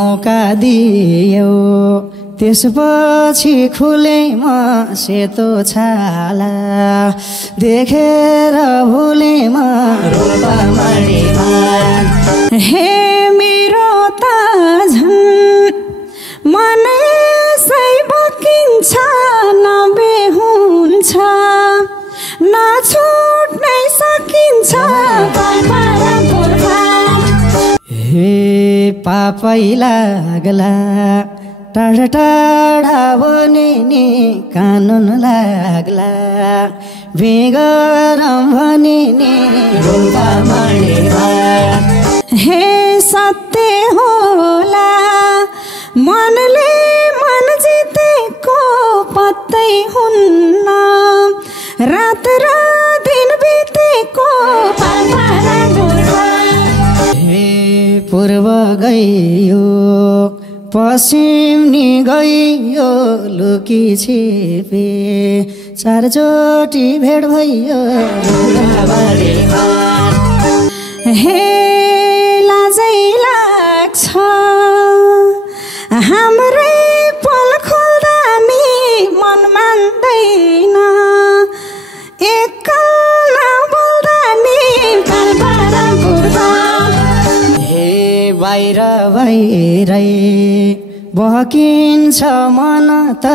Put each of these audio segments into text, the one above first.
मौका दियो त्यसपछि खुलेमा सेतो छाला देखेर भुलेमा रूपमणिमा हे मेरो त झन् मनै सै बकिन्छ नबे हुन्छ नछुट्नै सकिन्छ हे पापै लाग्ला टाढा टाढा भने नि कानुन लाग्ला बेगरम भने नि रूपमणिमा हे सत्य होला मनले मन जितेको पत्तै हुन्न रात र दिन बितेको हे पूर्व गइयो पश्चिम नि गइयो लुकी छिपे चारचोटि भेट भइयो हे लाजै लाग्छ हाम्रै पल खोल्दा नि मन मान्दैन एक्कल नबोल्दा नि हे बाहिर बाहिरै बहकिन्छ मन त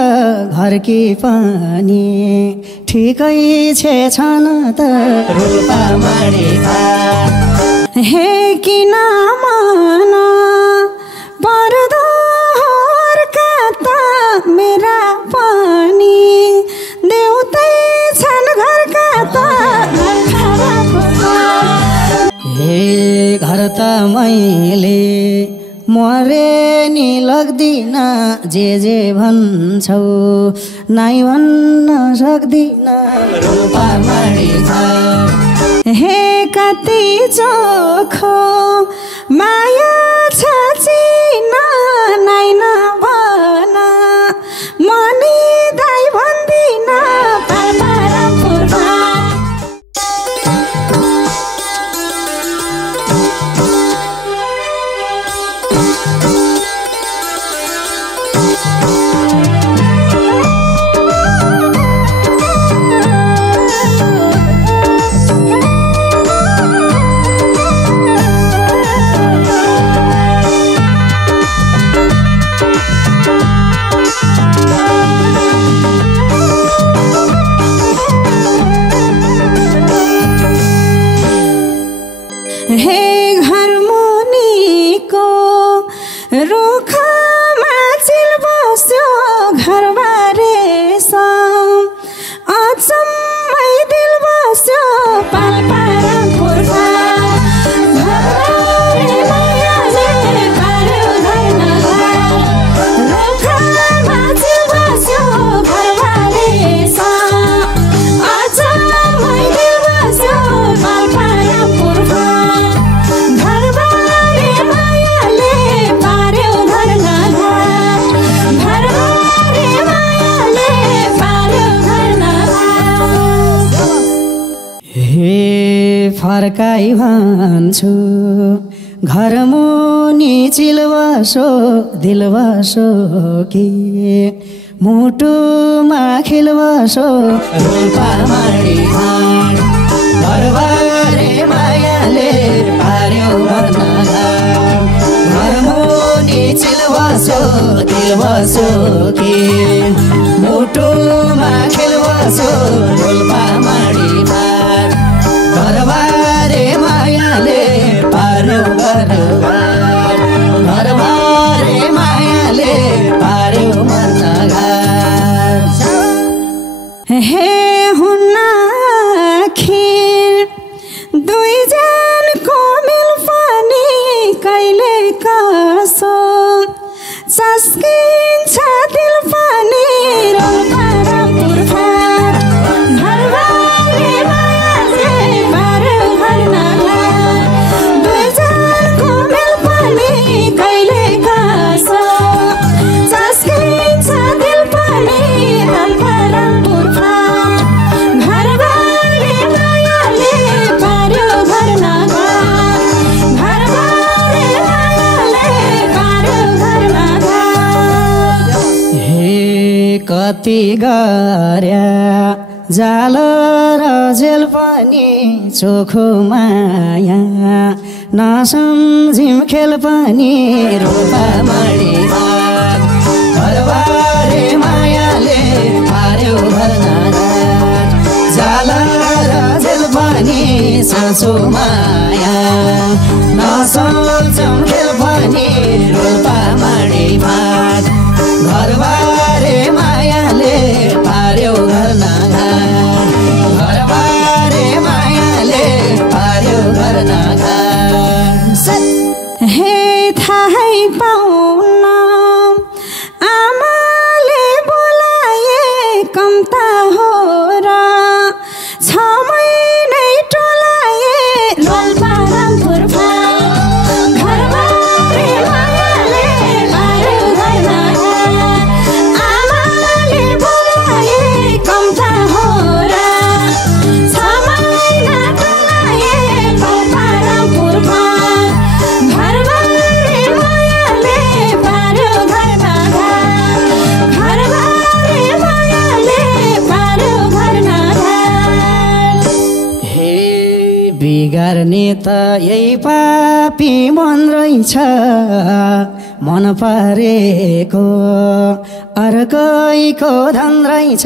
घरकी पनि ठिकै छन् त रूपमणिमा हे किन मन पर्दो हर्का त मेरा पनि देउतै छन् घरका त हे घर त मैले मरे नि लाग्दिन जे भन्छौ नाइ भन्न सक्दिन रूपमणिमा हे कति चोखो माया छ चिन नाइ नभन मनी दाइ भन्दिन हे घर मुनिको रुखमा चिल बस्यो घरबारे अचम्मै दिल बस्यो पालपारा पुर्खा रुखमा चिल बस्यो घरबारे अचम्मै दिल बस्यो पालपारा पुर्खा फर्काइ भन्छु घर मुनि चिलबसो दिलबसो कि मुटुमा खिलबसो रूपमणिमा घरबारे मायाले पार्यो घर मुनि चिलबसो दिलबसो कि मुटुमा खिलबसो रूपमणिमा घरबारे मायाले पार्यो घरबारे मायाले पार्यो हे हुन्न खिर दुईजनको मिल पनि कहिले कसो चस्किन्छ दिल पनि गल्ती गर्या जाल र जेल पनि चोखो माया नसम्झिम खेल पनि रोपा मणिमा घरबारे मायाले पार्यो घरनाघाट जाल र जेल पनि साँचो माया नसम्झिम खेल पनि रोपा मणिमा घरबारे मायाले पार्यो घरनाघाट घरबारे मायाले पार्यो घरनाघाट हे थाहै पाउन आमाले बोलाए कम्ता हो र 6 महिनै टोलाए रोल्पा रामपुर घरबारे मायाले पार्यो घरनाघाट आमाले बोलाए कम्ता हो र 6 महिना टोलाए रोल्पा रामपुर घरबारे मायाले पार्यो घरनाघाट घरबारे मायाले पार्यो घरनाघाट हे बिगार्ने त यही पापी मन रहेछ मन परेको अर्कैको धन रहेछ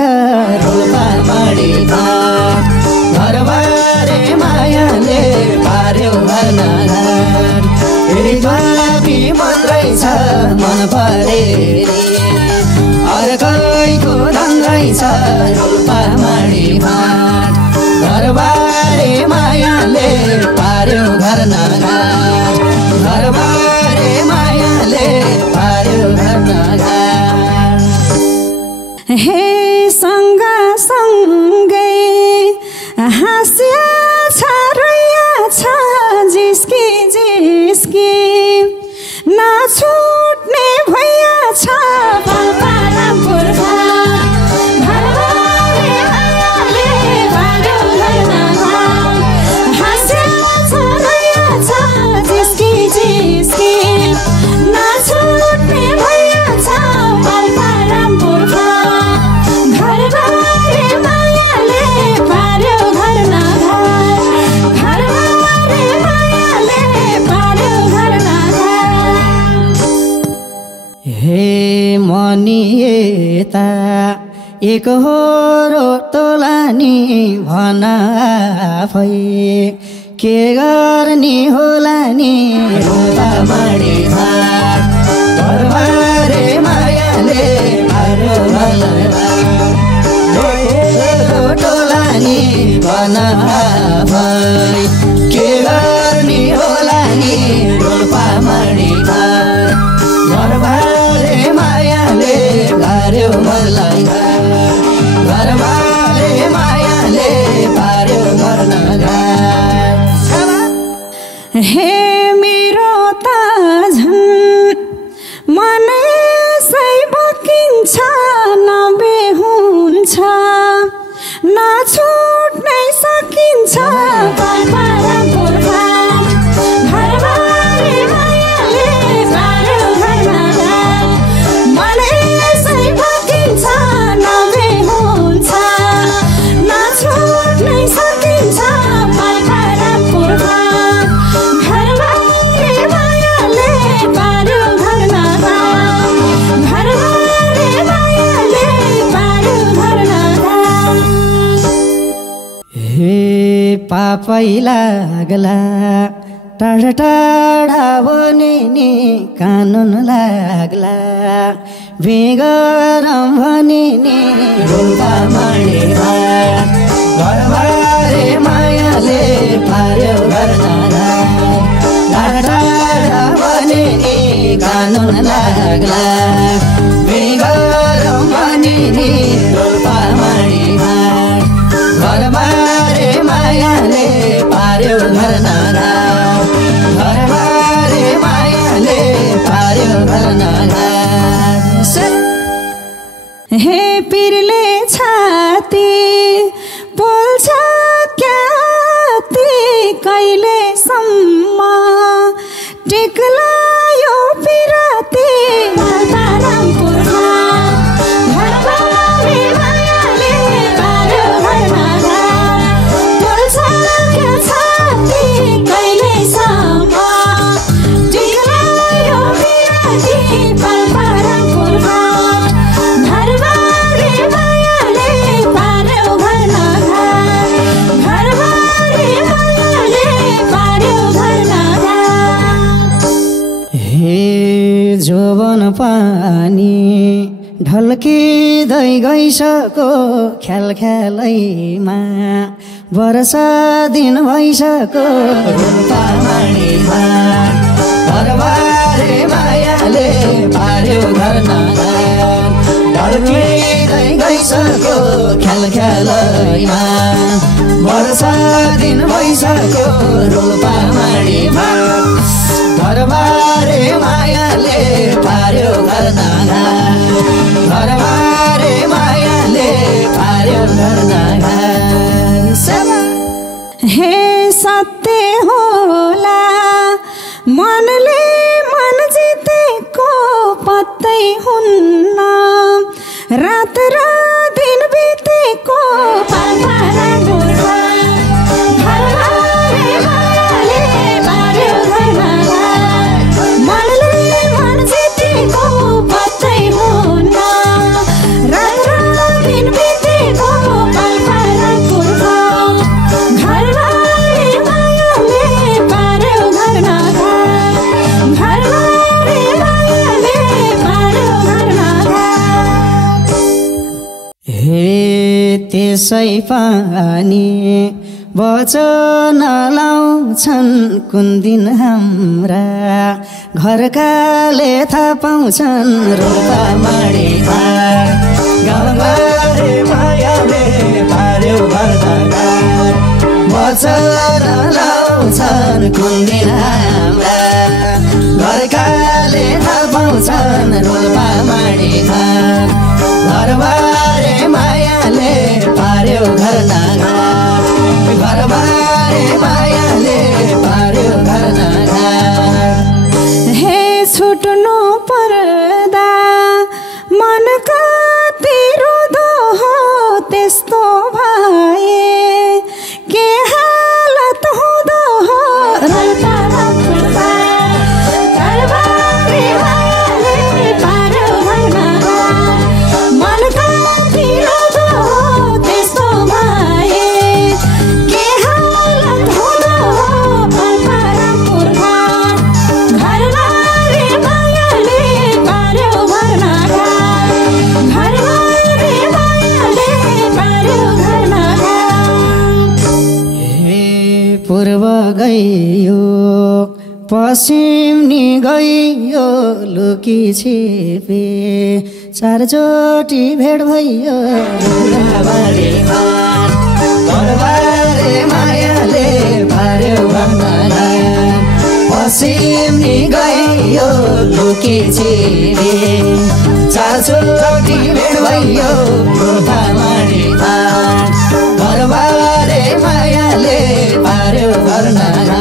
रोल्पा मणिमा घरबारे मायाले पार्यो घरनाघाट यही पापी मन रहेछ मन परे अर्कैको धन रहेछ रोल्पा मणिमा घरबारे मायाले पार्यो घरनाघाट घरबारे मायाले पार्यो घरनाघाट हे सँगसँगै हाँस्या छ रोया छ जिस्की जिस्की नछुट्ने भैया छ पाल्पा रामपुर घरबारे मायाले पार्यो घरनाघाट हाँस्या छ रोया छ जिस्की जिस्की नछुट्ने भैया छ पाल्पा रामपुर घरबारे मायाले पार्यो घरनाघाट घरबारे मायाले पार्यो घरनाघाट हे मनिएता एक हो तोलानी भन आफै के गर्ने होला नि रोल्पा मणिमा घरबारे मायाले पार्यो घरनाघाट टोलानी भन आफै के गर्ने होला नि रोल्पा मणिमा घरबारे मायाले पार्यो घरनाघाट घरबारे मायाले पार्यो घरनाघाट हे मेरो त झन् मनै सै बकिन्छ नबे हुन्छ नछुट्नै सकिन्छ पाल्पा रामपुर घरबारे मायाले पार्यो घरनाघाट मनै सै बकिन्छ नबे हुन्छ नछुट्नै सकिन्छ पाल्पा रामपुर घरबारे मायाले पार्यो घरनाघाट घरबारे मायाले पार्यो घरनाघाट हे पापै लाग्ला टाढा टाढा भने नि कानुन लाग्ला बेगरम भने नि रोल्पा मणिमा घरबारे मायाले पार्यो घरनाघाट टाढा टाढा भने नि कानुन लाग्ला बेगरम भने नि रोल्पा मणिमा घरबारे मायाले पार्यो घरनाघाट घरबारे मायाले पार्यो घरनाघाट हे पिरले छाती पोल्छ क्याती कहिलेसम्म टिक्ला यो पिराती पाल्पा रामपुर घरबारे हे जोवन पानी ढल्किँदै गइसक्यो ख्याल ख्यालैमा वर्षा दिन भइसक्यो रोल्पामाडीमा घरबारे मायाले पार्यो घर नगर ढल्किँदै गइसक्यो ख्याल ख्यालैमा वर्षा दिन भइसक्यो रोल्पामाडीमा घरबारे मायाले पार्यो घर नगर घरबारे मायाले पार्यो घर नगर हे सत्य होला मनले मन जितेको पत्तै हुन्न रात र दिन बितेको घरबारे मायाले पार्यो घर नगर मनले मन जितेको पत्तै हुन्न रात र दिन बितेको घरबारे मायाले पार्यो घर नगर घरबारे मायाले पार्यो घर नगर हे त्यसै पानी वचन लाउँछन् कुन दिन हाम्रा घरकाले थाहा पाउँछन् रोल्पामाडीमा गाउँघरे मायाले पार्यो घर नगर वचन लाउँछन् कुन दिन हाम्रा घरकाले थाहा पाउँछन् रोल्पामाडीमा घरबारे मायाले पार्यो घर नगर घरबारे मायाले पार्यो घर नगर हे छुट्नु पर्दा मन कति रुदो हो त्यस्तो भए के हालत हुँदो हो घरबारे मायाले पार्यो घर नगर मन कति रुदो हो त्यस्तो भए के हालत हुँदो हो घरबारे मायाले पार्यो घर नगर घरबारे मायाले पार्यो घर नगर हे पूर्व गइयो पश्चिम नि गइयो लुकी छिपे चारचोटि भेट भइयो रोल्पामाडीमा घरबारे मायाले पार्यो घर नगर पश्चिम नि गइयो लुकी छिपे चारचोटि भेट भइयो रोल्पामाडीमा घरबारे मायाले पार्यो घर नगर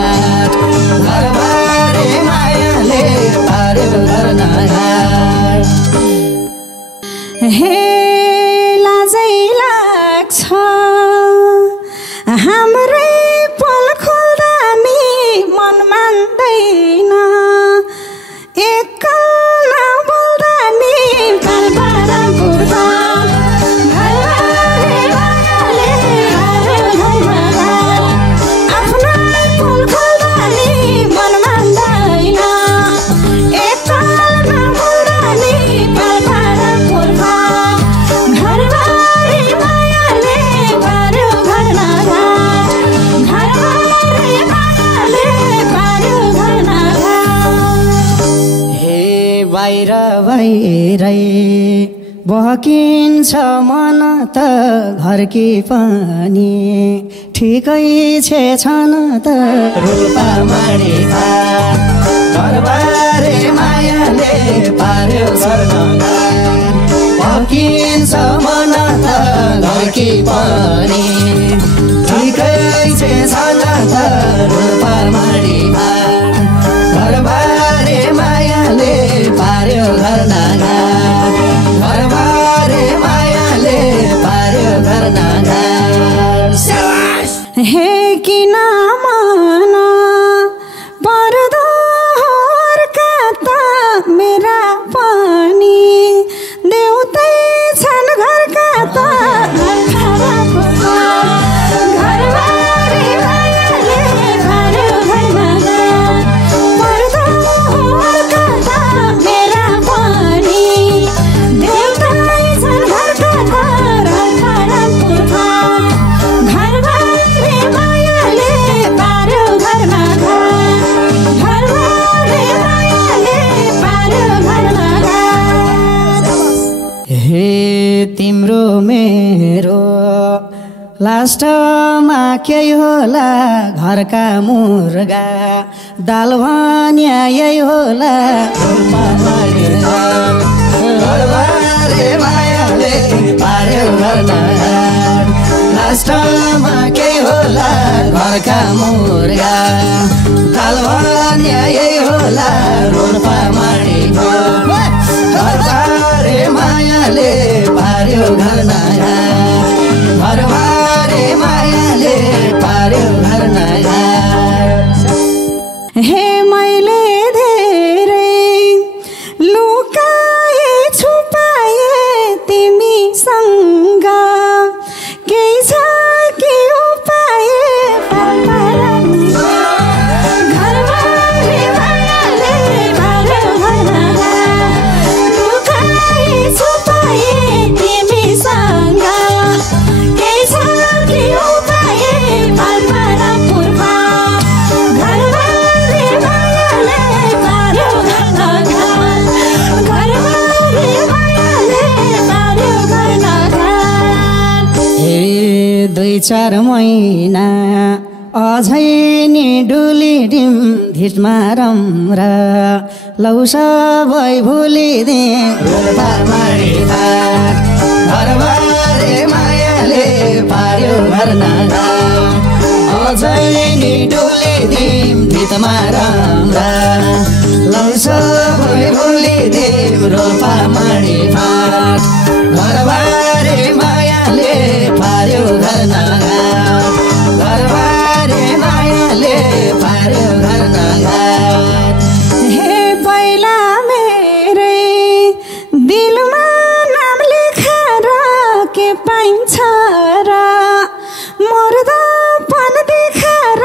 घरबारे मायाले पार्यो घर नगर हे लाजै लाग्छ हाम्रै पल खोल्दा नि मन मान्दैन एकल बोल्दा नि घरबारे मायाले पार्यो घर नगर आफ्नै पल खोल्दा नि मन मान्दैन एकल बोल्दा नि घरबारे मायाले पार्यो घर नगर घरबारे मायाले पार्यो घर नगर हे बाहिर बाहिरै बहकिन्छ मन त घरकी पनि ठिकै छेछन् त रोल्पामाडीमा घरबारे मायाले पार्यो घर नगर बहकिन्छ मन त घरकी पनि ठिकै छेछन् त रोल्पामाडीमा घरबारे मायाले पार्यो घर नगर घरबारे मायाले पार्यो घर नगर हे किन मन पर्दो हर्का त मेरा पनि देउतै छन् घरका त घरबारे मायाले पार्यो घर नगर तिम्रो मेरो लास्टमा केही होला घरका मुर्गा दाल भन्या यही होला मायाले पार्यो लास्टमा केही होला घरका मुर्गा दाल भन्या यही होला रोल्पा माडी घरबारे मायाले पार्यो घर नया घरबारे मायाले पार्यो घर नया हे मैले धेरै लुकाए छुपाए तिमीसँग केही छ के उपाय घरबारे मायाले पार्यो घर नया लुकाए छुपाए तिमीसँग केही छ के उपाय पूर्वा घरबारे मायाले पार्यो घर नया घरबारे मायाले पार्यो घर नया हे 2-4 महिना अझै नि डुलिदिम धिटमा रम्र लौस भई भुलिदे घरबारे मायाले पार्यो घर नया अझै नि डुलिदिम धिटमा रम्र लौस भई भुलिदिम रोल्पा माडी घरबारे मायाले पार्यो घर नया घरबारे मायाले पार्यो घर नया हे पहिला मेरै दिलमा नाम लेखेर के पाइन्छ र मर्दा पन देखेर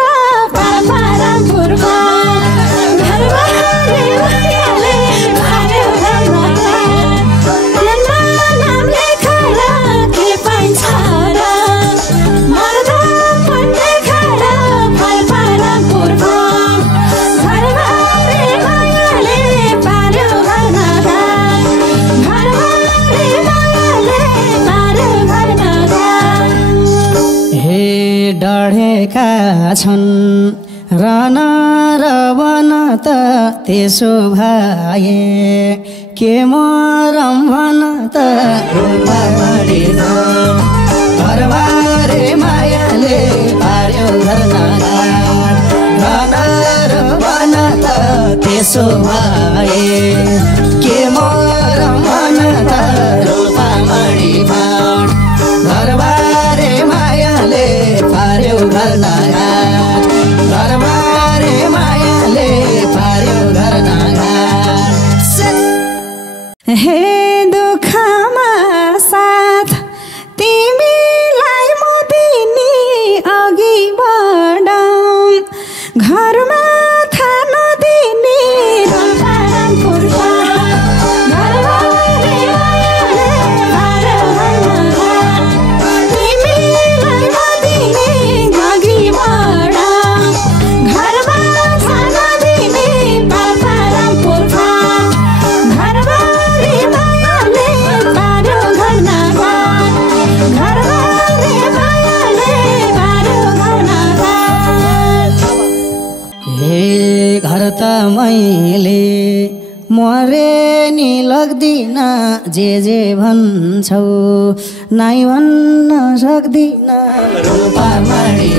पारा पूर्वा घरबारे मायाले पार्यो घर नया नाम लेखेर के पाइन्छ र मर्दा पन देखेर पारा पूर्वा घरबारे मायाले पार्यो घर नया घरबारे मायाले पार्यो घर नया हे डढेका छन् रन र वन त त्यसो भए के मरम भन त रोल्पा माडी घरबारे मायाले पार्यो घर नया रन र वन त त्यसो भए के मरम भन त रोल्पा माडी घरबारे मायाले पार्यो घर नया घरबारे मायाले पार्यो घर नया हे दुःखमा साथ तिमीलाई म दिने अघि बढाउँ घरमा थाहा नदिने पूर्वा घरबारे मायाले पार्यो घर नया तिमीलाई म दिने अघि बढाउँ घरमा थाहा नदिने पारा पूर्वा घरबारे मायाले पार्यो घर नया घरबारे मायाले पार्यो घर नया हे घर त मैले मरे नि लाग्दिन जे भन्छौ नाइ भन्न सक्दिन रोल्पा माडी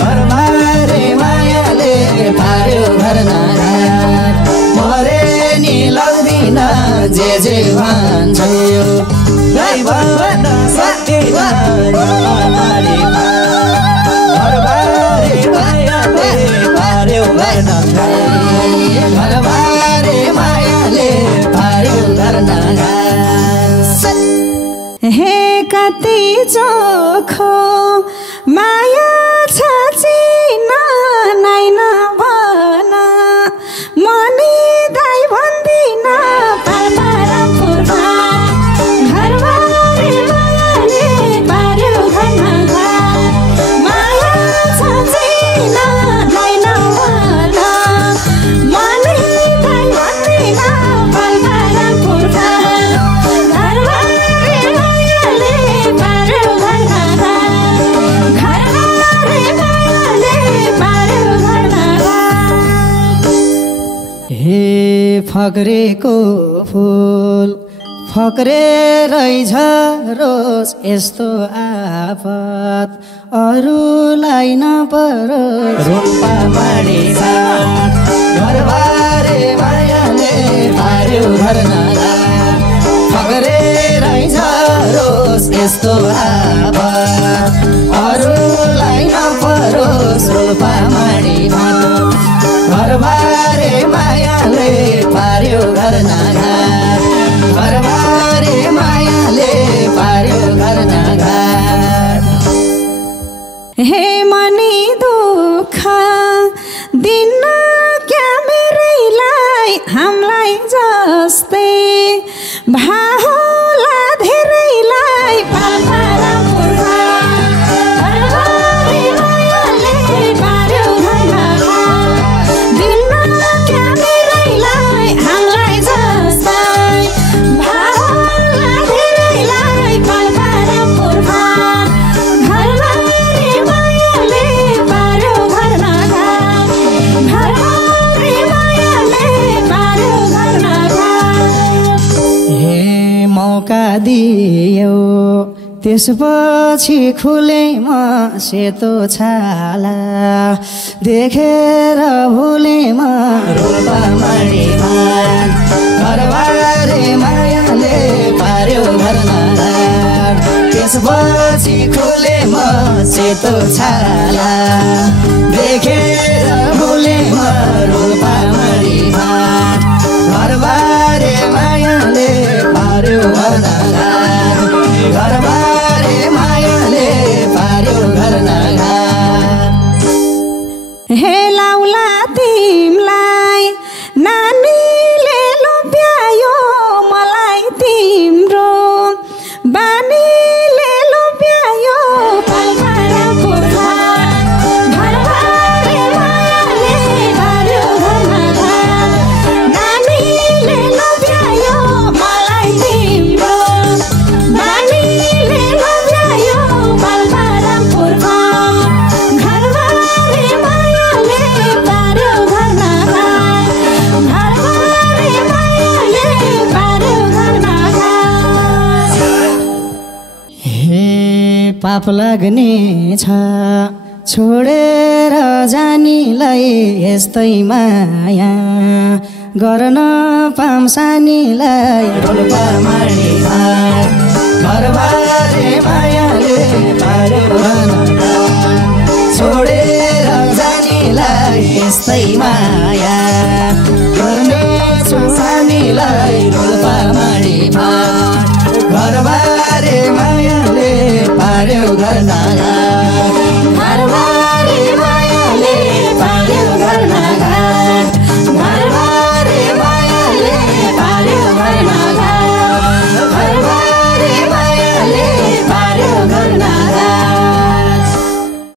घरबारे मायाले पार्यो घर नया मरे नि लाग्दिन जे भन्छौ नाइ भन्न सक्दिन रोल्पा माडी घरबारे मायाले पार्यो घर नया घरबारे मायाले पार्यो घर नया हे कति चोखो माया छ चिन नाइ नभन मनी दाइ भन्दिन पारा पूर्वा घरबारे मायाले फक्रेको फुल फक्रेरै झरोस् यस्तो आफत अरूलाई नपरोस् रोल्पा माडीमा घरबारे मायाले पार्यो घर नगार फक्रेरै झरोस् यस्तो आफत अरूलाई नपरोस् रोल्पा माडीमा घरबारे मायाले पार्यो घर नगार घरबारे मायाले पार्यो घर नगार हे मनी दुःख दिन क्या मेरैलाई हामीलाई जस्तै भाहोला धेरैलाई पाल्पारा पुर्खा घरबारे मायाले पार्यो घर नगार दिन क्या मेरैलाई हामीलाई जस्तै भाहोला धेरैलाई पाल्पारा पुर्खा घरबारे मायाले पार्यो घर नगार घरबारे मायाले पार्यो घर नगार हे मौका दियो त्यसपछि खुलेमा सेतो छाला देखेर भुलेमा रोल्पा माडीमा घरबारे मायाले पार्यो घर नगार त्यसपछि खुलेमा सेतो छाला देखेर भुलेमा रोल्पा माडीमा घरबारे मायाले पार्यो घर नगार घरबारे मायाले पार्यो घर नगार हे लाउला तिमलाई नानीले लोभ्यायो मलाई तिम्रो बानीले लोभ्यायो पाल्पारा पुर्खा घरबारे मायाले पार्यो घर नगार नानीले लोभ्यायो मलाई तिम्रो बानीले लोभ्यायो पाल्पारा पुर्खा घरबारे मायाले पार्यो घर नगार घरबारे मायाले पार्यो घर नगार हे पाप लाग्ने छ छोडेर जानीलाई यस्तै माया गर्न पाम सानीलाई रोल्पा माडीमा घरबारे मायाले पार्यो घर नगार छोडेर जानीलाई यस्तै माया गर्ने छु